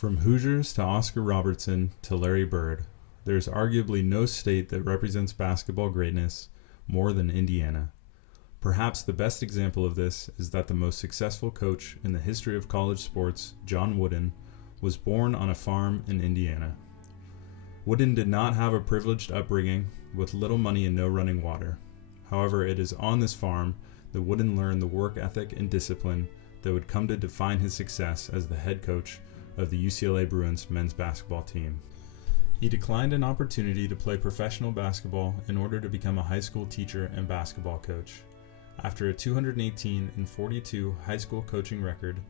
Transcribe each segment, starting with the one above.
From Hoosiers to Oscar Robertson to Larry Bird, there is arguably no state that represents basketball greatness more than Indiana. Perhaps the best example of this is that the most successful coach in the history of college sports, John Wooden, was born on a farm in Indiana. Wooden did not have a privileged upbringing with little money and no running water. However, it is on this farm that Wooden learned the work ethic and discipline that would come to define his success as the head coach of the UCLA Bruins men's basketball team. He declined an opportunity to play professional basketball in order to become a high school teacher and basketball coach. After a 218-42 high school coaching record,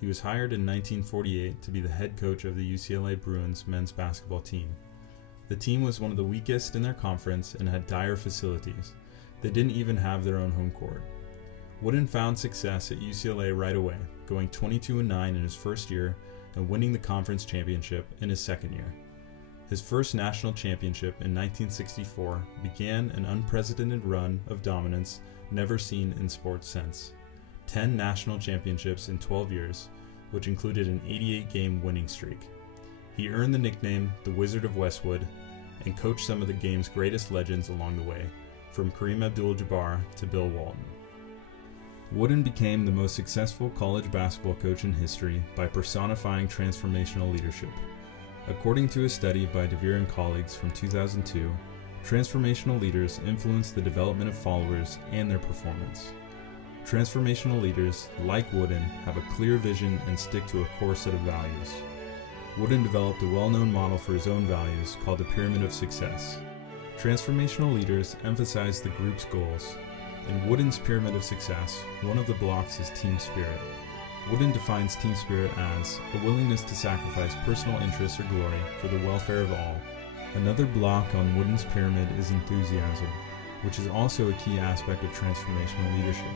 he was hired in 1948 to be the head coach of the UCLA Bruins men's basketball team. The team was one of the weakest in their conference and had dire facilities. They didn't even have their own home court. Wooden found success at UCLA right away, going 22-9 in his first year and winning the conference championship in his second year. His first national championship in 1964 began an unprecedented run of dominance never seen in sports since. 10 national championships in 12 years, which included an 88-game winning streak. He earned the nickname the Wizard of Westwood and coached some of the game's greatest legends along the way, from Kareem Abdul-Jabbar to Bill Walton. Wooden became the most successful college basketball coach in history by personifying transformational leadership. According to a study by DeVere and colleagues from 2002, transformational leaders influence the development of followers and their performance. Transformational leaders, like Wooden, have a clear vision and stick to a core set of values. Wooden developed a well-known model for his own values called the Pyramid of Success. Transformational leaders emphasize the group's goals. In Wooden's Pyramid of Success, one of the blocks is team spirit. Wooden defines team spirit as a willingness to sacrifice personal interests or glory for the welfare of all. Another block on Wooden's pyramid is enthusiasm, which is also a key aspect of transformational leadership.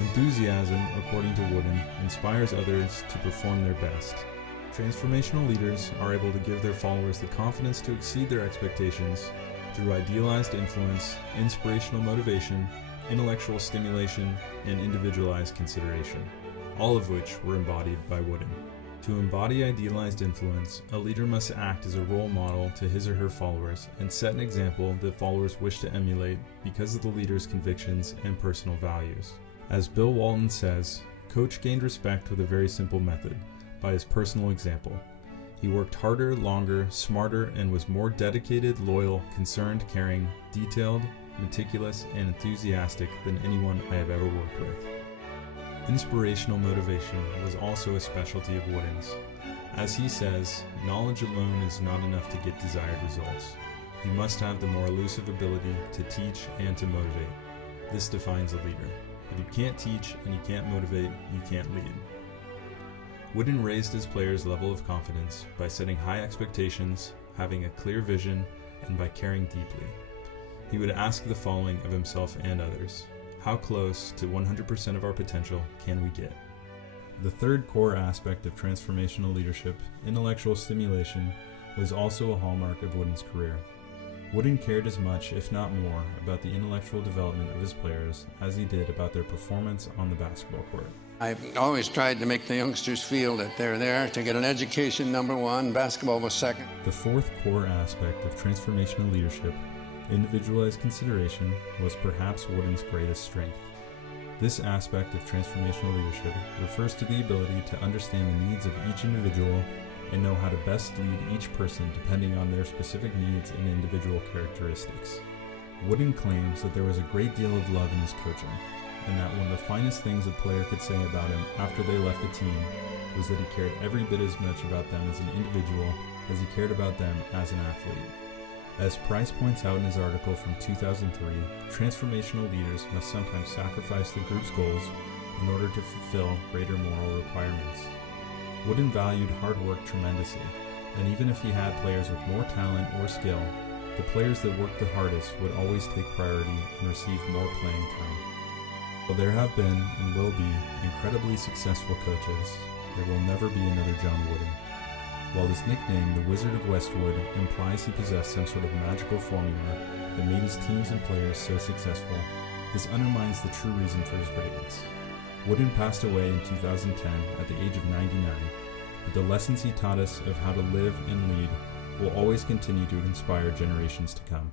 Enthusiasm, according to Wooden, inspires others to perform their best. Transformational leaders are able to give their followers the confidence to exceed their expectations through idealized influence, inspirational motivation, intellectual stimulation, and individualized consideration, all of which were embodied by Wooden. To embody idealized influence, a leader must act as a role model to his or her followers and set an example that followers wish to emulate because of the leader's convictions and personal values. As Bill Walton says, Coach gained respect with a very simple method, by his personal example. He worked harder, longer, smarter, and was more dedicated, loyal, concerned, caring, detailed, meticulous, and enthusiastic than anyone I have ever worked with. Inspirational motivation was also a specialty of Wooden's. As he says, knowledge alone is not enough to get desired results. You must have the more elusive ability to teach and to motivate. This defines a leader. If you can't teach and you can't motivate, you can't lead. Wooden raised his players' level of confidence by setting high expectations, having a clear vision, and by caring deeply. He would ask the following of himself and others: how close to 100% of our potential can we get? The third core aspect of transformational leadership, intellectual stimulation, was also a hallmark of Wooden's career. Wooden cared as much, if not more, about the intellectual development of his players as he did about their performance on the basketball court. I've always tried to make the youngsters feel that they're there to get an education, number one, basketball was second. The fourth core aspect of transformational leadership, individualized consideration, was perhaps Wooden's greatest strength. This aspect of transformational leadership refers to the ability to understand the needs of each individual and know how to best lead each person depending on their specific needs and individual characteristics. Wooden claims that there was a great deal of love in his coaching, and that one of the finest things a player could say about him after they left the team was that he cared every bit as much about them as an individual as he cared about them as an athlete. As Price points out in his article from 2003, transformational leaders must sometimes sacrifice the group's goals in order to fulfill greater moral requirements. Wooden valued hard work tremendously, and even if he had players with more talent or skill, the players that worked the hardest would always take priority and receive more playing time. While there have been and will be incredibly successful coaches, there will never be another John Wooden. While his nickname, the Wizard of Westwood, implies he possessed some sort of magical formula that made his teams and players so successful, this undermines the true reason for his greatness. Wooden passed away in 2010 at the age of 99, but the lessons he taught us of how to live and lead will always continue to inspire generations to come.